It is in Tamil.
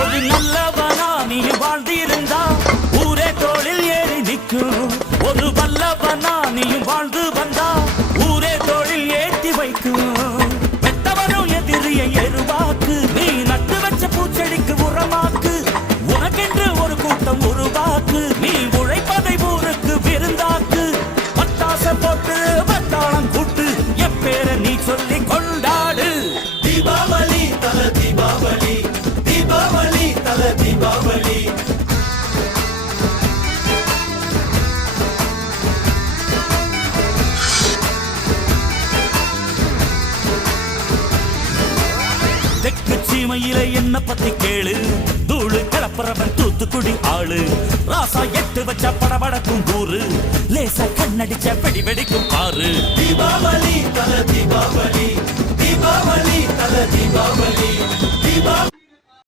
ஒரு நல்லவனா நீ வாழ்ந்திருந்தா ஊரே தோளில் ஏறி நிற்கும். ஒரு வல்லவனா நீயும் வாழ்ந்து வந்தா ஊரே தோளில் ஏற்றி வைக்கும். மெத்தவரும் எதிரியை எருவாக்கு நீ நட்டு வச்ச பூச்செடிக்கு உரமாக்கு. உனக்கென்று ஒரு கூட்டம் உருவாக்கு நீ தெற்கு சீமையில என்ன பத்தி கேளு? தூளு கலப்புறவன் தூத்துக்குடி ஆளு. ராசா எட்டு வச்ச படபடக்கும் கூறு லேசா கண்ணடிச்ச வெடி வெடிக்கும் பாரு தீபாவளி தல தீபாவளி. தீபாவளி தல தீபாவளி.